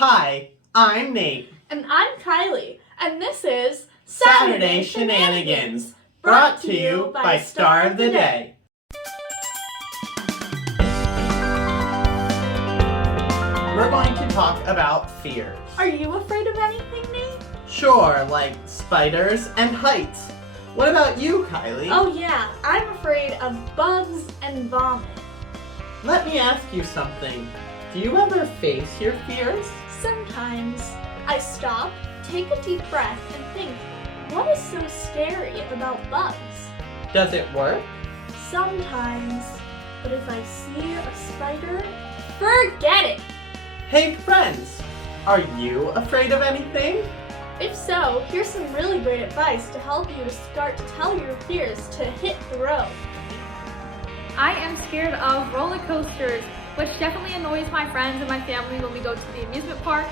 Hi, I'm Nate. And I'm Kyleigh, and this is Saturday Shenanigans, brought to you by Star of the Day. We're going to talk about fears. Are you afraid of anything, Nate? Sure, like spiders and heights. What about you, Kyleigh? Oh yeah, I'm afraid of bugs and vomit. Let me ask you something. Do you ever face your fears? Sometimes I stop, take a deep breath, and think, what is so scary about bugs? Does it work? Sometimes, but if I see a spider, forget it! Hey friends, are you afraid of anything? If so, here's some really great advice to help you to start to tell your fears to hit the road. I am scared of roller coasters, which definitely annoys my friends and my family when we go to the amusement park,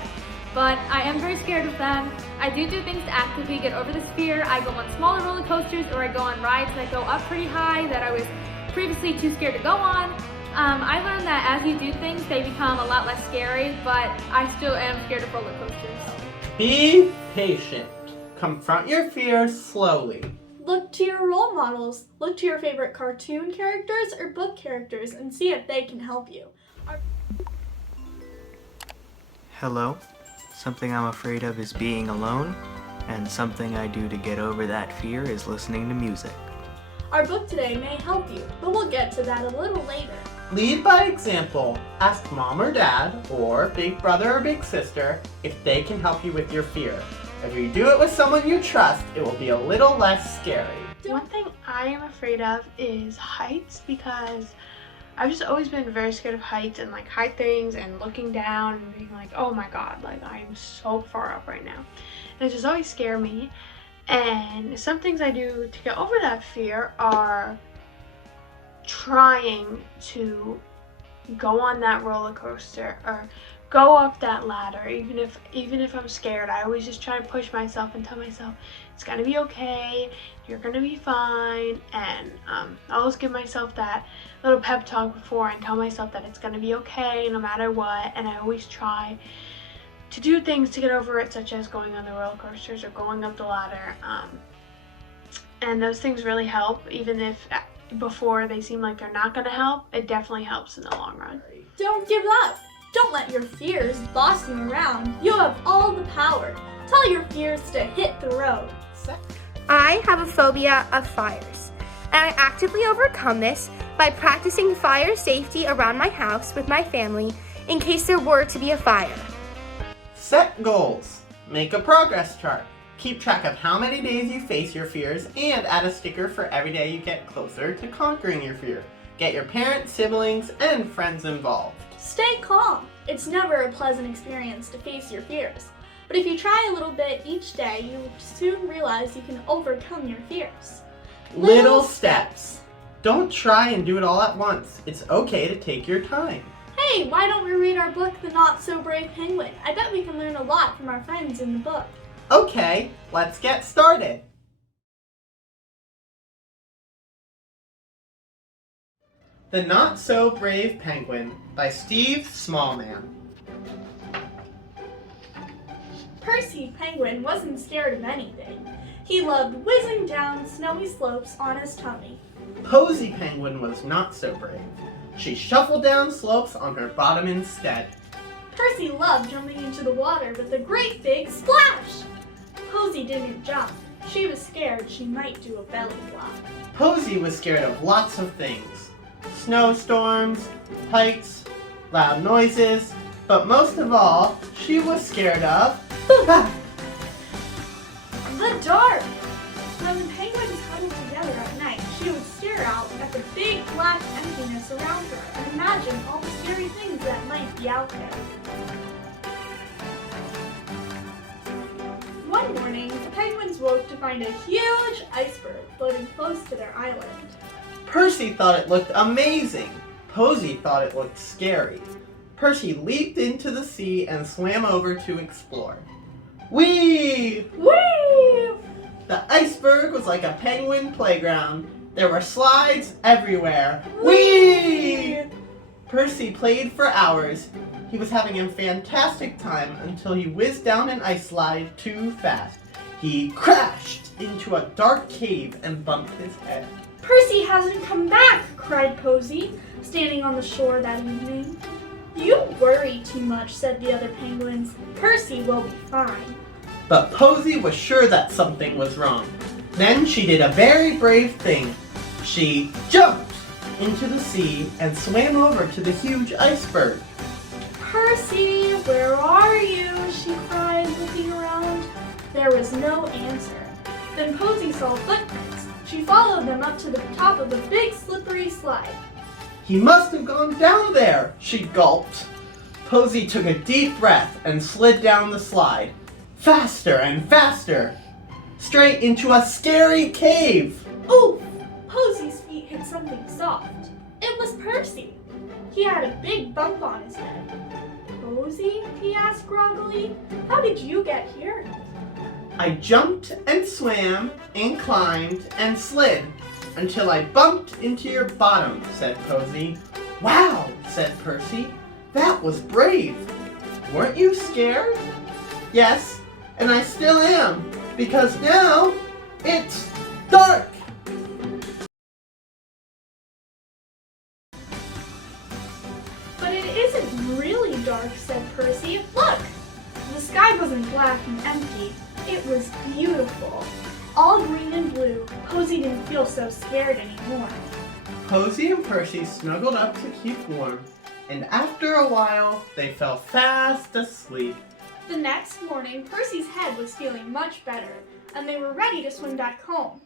but I am very scared of them. I do things to actively get over this fear. I go on smaller roller coasters, or I go on rides that go up pretty high that I was previously too scared to go on. I learned that as you do things, they become a lot less scary, but I still am scared of roller coasters. Be patient. Confront your fears slowly. Look to your role models. Look to your favorite cartoon characters or book characters and see if they can help you. Hello. Something I'm afraid of is being alone, and something I do to get over that fear is listening to music. Our book today may help you, but we'll get to that a little later. Lead by example. Ask mom or dad, or big brother or big sister, if they can help you with your fear. If you do it with someone you trust, it will be a little less scary. One thing I am afraid of is heights, because I've just always been very scared of heights and like high things and looking down and being like, oh my god, like I'm so far up right now. And it just always scared me. And some things I do to get over that fear are trying to go on that roller coaster or go up that ladder. Even if I'm scared, I always just try to push myself and tell myself it's gonna be okay, you're gonna be fine. And I always give myself that little pep talk before and tell myself that it's gonna be okay no matter what. And I always try to do things to get over it, such as going on the roller coasters or going up the ladder. And those things really help, even if before they seem like they're not gonna help. It definitely helps in the long run. Don't give up. Don't let your fears boss you around. You have all the power. Tell your fears to hit the road. I have a phobia of fires, and I actively overcome this by practicing fire safety around my house with my family in case there were to be a fire. Set goals. Make a progress chart. Keep track of how many days you face your fears and add a sticker for every day you get closer to conquering your fear. Get your parents, siblings, and friends involved. Stay calm. It's never a pleasant experience to face your fears. But if you try a little bit each day, you will soon realize you can overcome your fears. Little steps. Don't try and do it all at once. It's okay to take your time. Hey, why don't we read our book, The Not So Brave Penguin? I bet we can learn a lot from our friends in the book. Okay, let's get started. The Not So Brave Penguin by Steve Smallman. Percy Penguin wasn't scared of anything. He loved whizzing down snowy slopes on his tummy. Posy Penguin was not so brave. She shuffled down slopes on her bottom instead. Percy loved jumping into the water with a great big splash. Posy didn't jump. She was scared she might do a belly flop. Posy was scared of lots of things. Snowstorms, heights, loud noises, but most of all, she was scared of the dark. When the penguins huddled together at night, she would stare out at the big black emptiness around her and imagine all the scary things that might be out there. One morning, the penguins woke to find a huge iceberg floating close to their island. Percy thought it looked amazing. Posy thought it looked scary. Percy leaped into the sea and swam over to explore. Whee! Whee! The iceberg was like a penguin playground. There were slides everywhere. Whee! Percy played for hours. He was having a fantastic time until he whizzed down an ice slide too fast. He crashed into a dark cave and bumped his head. Percy hasn't come back, cried Posy, standing on the shore that evening. You worry too much, said the other penguins. Percy will be fine. But Posy was sure that something was wrong. Then she did a very brave thing. She jumped into the sea and swam over to the huge iceberg. Percy, where are you? She cried, looking around. There was no answer. Then Posy saw footprints. She followed them up to the top of the big slippery slide. He must have gone down there, she gulped. Posy took a deep breath and slid down the slide. Faster and faster. Straight into a scary cave. Oof! Posy's feet hit something soft. It was Percy. He had a big bump on his head. Posy? He asked groggily. How did you get here? I jumped and swam and climbed and slid until I bumped into your bottom, said Posy. Wow, said Percy. That was brave. Weren't you scared? Yes, and I still am, because now it's dark. But it isn't really dark, said Percy. Look! The sky wasn't black and empty. It was beautiful. All green and blue. Posy didn't feel so scared anymore. Posy and Percy snuggled up to keep warm, and after a while, they fell fast asleep. The next morning, Percy's head was feeling much better, and they were ready to swim back home.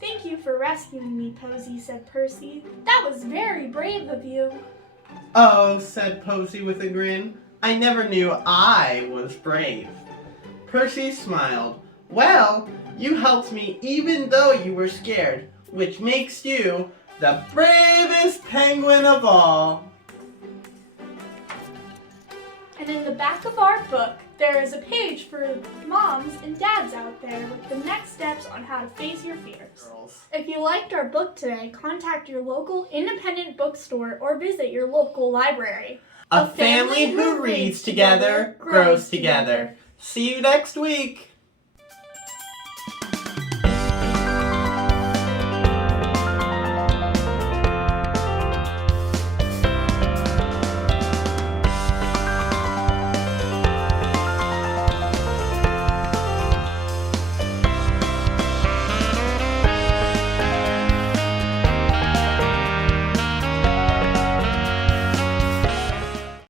Thank you for rescuing me, Posy, said Percy. That was very brave of you. Oh, said Posy with a grin. I never knew I was brave. Percy smiled. Well, you helped me even though you were scared, which makes you the bravest penguin of all. And in the back of our book, there is a page for moms and dads out there with the next steps on how to face your fears. If you liked our book today, contact your local independent bookstore or visit your local library. A family who reads together grows together. See you next week.